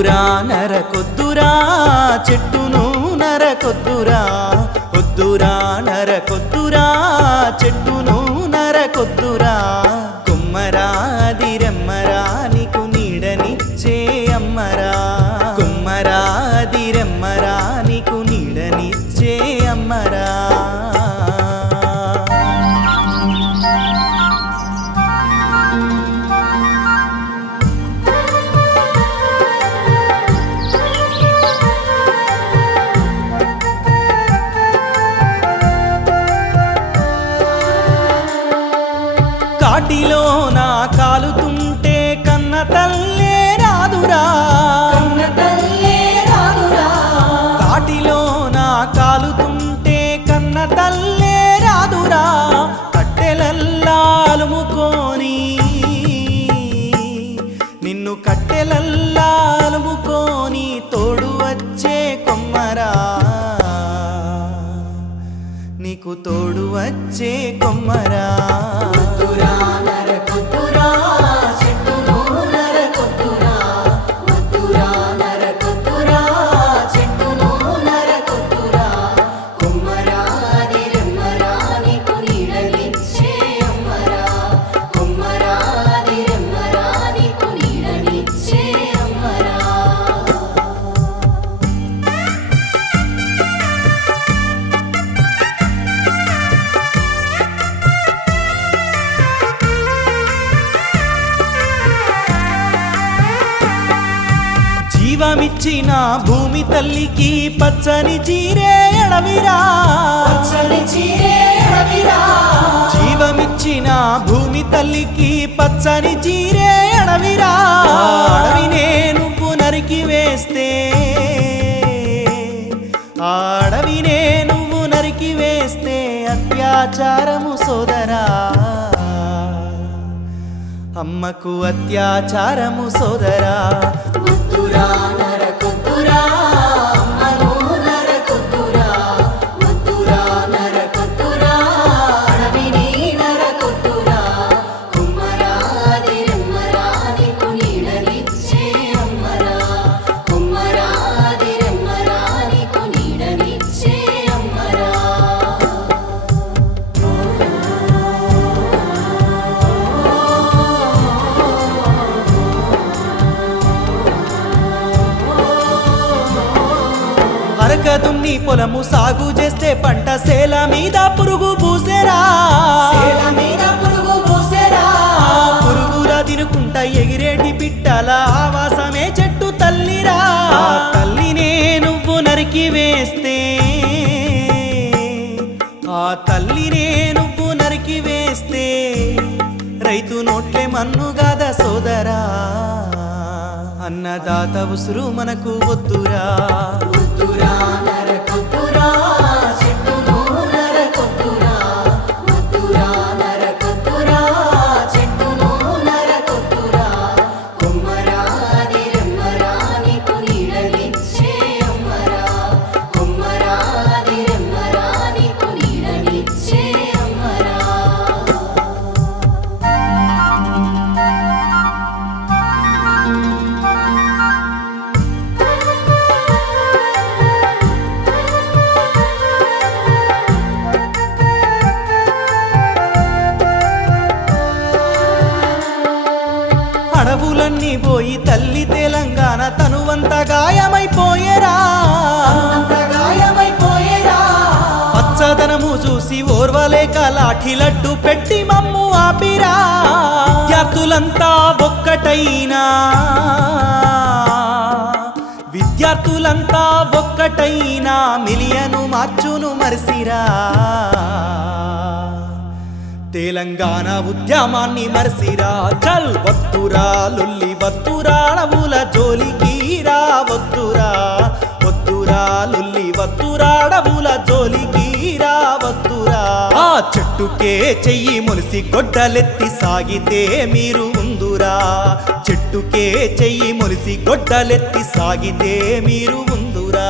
వద్దురా నరకొద్దురా చెట్టును నరకొద్దురా వద్దురా నరకొద్దురా చెట్టును నరకొద్దురా కొమ్మరాది రెమ్మరా నీకు నీడనిచ్చే అమ్మరా కొమ్మరాది రెమ్మరా నీకు నీడనిచ్చే అమ్మరా కాటిలో నా కాలుతుంటే కన్న తల్లే రాదురా కాటిలో నా కాలుతుంటే కన్న తల్లే రాదురా కట్టెలల్లా అలుముకొని నిన్ను కట్టెలల్లా అలుముకొని తోడు వచ్చే కొమ్మరా నీకు తోడు వచ్చే కొమ్మరా వద్దురా నరకొద్దురా చెట్టును నరకొద్దురా వద్దురా నరకొద్దురా చెట్టును నరకొద్దురా కొమ్మరాది రెమ్మరా నీకు నీడనిచ్చే అమ్మరా కొమ్మరాది రెమ్మరా నీకు నీడనిచ్చే అమ్మరా జీవమిచ్చిన భూమి తల్లికి పచ్చని చీరే ఎడవిరా జీవమిచ్చిన భూమి తల్లికి పచ్చని చీరే ఎడవిరా అడవినే నువ్వు నరికి వేస్తే అడవినే నువ్వు నరికి వేస్తే అత్యాచారము సోదరా అమ్మకు అత్యాచారము సోదరా వద్దురా నరకొద్దురా అమ్మను నరకొద్దురా వద్దురా నరకొద్దురా అడవిని నరకొద్దురా కొమ్మరాది రెమ్మరా నీకు నీడనిచ్చే అమ్మరా కొమ్మరాది రెమ్మరా నీకు నీడనిచ్చే అమ్మరా అరకదున్ని పొలము సాగు చేస్తే పంట సేల మీద పురుగు పూసేరా పురుగుల తినుకుంటా ఎగిరేటి పిట్టల ఆవాసమే చెట్టు తల్లిరా తల్లినే నువ్వు నరికి వేస్తే ఆ తల్లినే నువ్వు నరికి వేస్తే రైతు నోట్లే మన్ను గాదా సోదరా అన్నదాత ఉసురు మనకు వద్దురా వద్దురా నరకొద్దురా చెట్టును నరకొద్దురా వద్దురా నరకొద్దురా చెట్టును నరకొద్దురా కొమ్మరాది రెమ్మరా నీకు నీడనిచ్చే అమ్మరా కొమ్మరాది రెమ్మరా నీకు నీడనిచ్చే అమ్మరా అడవులన్నీ పోయి తల్లి తెలంగాణ తనువంత గాయమైపోయేరా పచ్చదనము చూసి ఓర్వలేక లాఠీ లడ్డు పెట్టి మమ్ము ఆపిరా విద్యార్థులంతా ఒక్కటైనా విద్యార్థులంతా ఒక్కటైనా మిలియను మార్చును మరిసిరా తెలంగాణ ఉద్యమాన్ని మరిసిరా చల్ వద్దురా లొల్లి వద్దురా అడవుల జోలికి రా వద్దురా వద్దురా లొల్లి వద్దురా అడవుల జోలికి రా వద్దురా ఆ చెట్టుకే చెయ్యి మొలిసి గొడ్డలెత్తి సాగితే మీరు ఉందురా చెట్టుకే చెయ్యి మొలిసి గొడ్డలెత్తి సాగితే మీరు ఉందురా